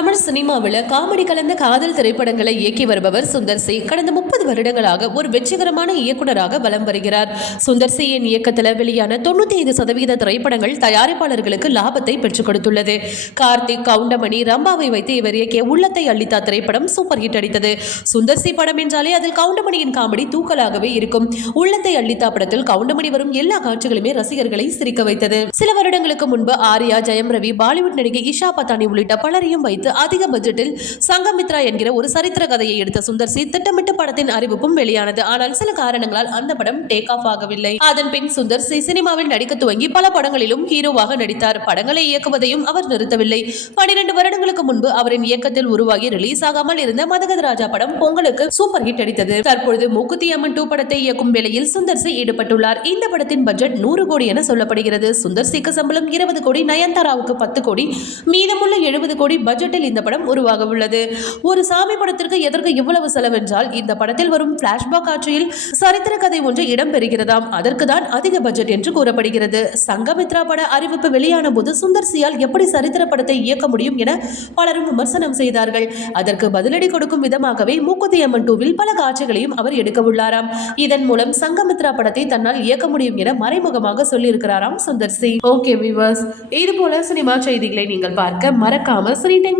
தமிழ் சினிமாவில் காமெடி கலந்த காதல் திரைப்படங்களை இயக்கி வருபவர் சுந்தர் சி. கடந்த முப்பது வருடங்களாக ஒரு வெற்றிகரமான இயக்குனராக வலம் வருகிறார். சுந்தர் சியின் இயக்கத்தில் வெளியான தொண்ணூத்தி ஐந்து சதவீத திரைப்படங்கள் தயாரிப்பாளர்களுக்கு லாபத்தை பெற்றுக் கொடுத்துள்ளது. கார்த்திக் கவுண்டமணி ரம்பாவை வைத்து இவர் இயக்கிய உள்ளத்தை அள்ளித்தா திரைப்படம் சூப்பர் ஹிட் அடித்தது. சுந்தர் சி படம் என்றாலே அதில் கவுண்டமணியின் காமெடி தூக்கலாகவே இருக்கும். உள்ளத்தை அள்ளித்தா படத்தில் கவுண்டமணி வரும் எல்லா காட்சிகளுமே ரசிகர்களை சிரிக்க வைத்தது. சில வருடங்களுக்கு முன்பு ஆர்யா ஜெயம் ரவி பாலிவுட் நடிகை இஷா பத்தானி உள்ளிட்ட பலரையும் வைத்து அதிக பட்ஜெட்டில் சங்கமித்ரா என்கிற ஒரு சரித்திர கதையை எடுத்த சுந்தர் சி திட்டமிட்டு படத்தின் அறிவிப்பும் வெளியானது. ஆனால் சில காரணங்களால் அந்த படம் டேக் ஆஃப் ஆகவில்லை. அதன் பின் சுந்தர் சி சினிமாவில் நடிக்க துவங்கி பல படங்களிலும் ஹீரோவாக நடித்தார். படங்களை இயக்குவதையும் அவர் நிறுத்தவில்லை. பனிரெண்டு வருடங்களுக்கு முன்பு அவரின் இயக்கத்தில் உருவாகி ரிலீஸ் ஆகாமல் இருந்த மதகத ராஜா படம் பொங்கலுக்கு சூப்பர் ஹிட் அடித்தது. தற்பொழுது மூக்குத்தி அம்மன் டூ படத்தை இயக்கும் வேளையில் சுந்தர் சி ஈடுபட்டுள்ளார். இந்த படத்தின் பட்ஜெட் நூறு கோடி என சொல்லப்படுகிறது. சுந்தர் சிக்கு சம்பளம் இருபது கோடி நயன்தாராவுக்கு பத்து கோடி மீதமுள்ள எழுபது கோடி பட்ஜெட்டில் இந்த படம் உருவாக உள்ளது ஒரு சாமி படத்திற்கு எதற்கு இவ்வளவு செலவென்றால் இந்த படத்தில் வரும் பிளாஷ்பாக் காட்சியில் சரித்திர கதை ஒன்று இடம்பெறுகிறதாம். அதற்கு தான் அதிக பட்ஜெட் என்று கூறப்படுகிறது. சங்கமித்ரா பட அறிவிப்பு வெளியான போது சுந்தர் சியால் எப்படி சரித்திர படத்தை இயக்க முடியும் என பலரும் விமர்சனம் செய்தார்கள். அதற்கு பதிலடி கொடுக்கும் விதமாகவே மூக்குத்தி அம்மன் டூவில் பல காட்சிகளையும் அவர் எடுக்க உள்ளாராம் இதன் மூலம் சங்கமித்ரா படத்தை தன்னால் இயக்க முடியும் என மறைமுகமாக சொல்லியிருக்கிறாராம் சுந்தர் சி. ஓகே விவர்ஸ் இது போல சினிமா செய்திகளை நீங்கள் பார்க்க மறக்காம சினி டைம்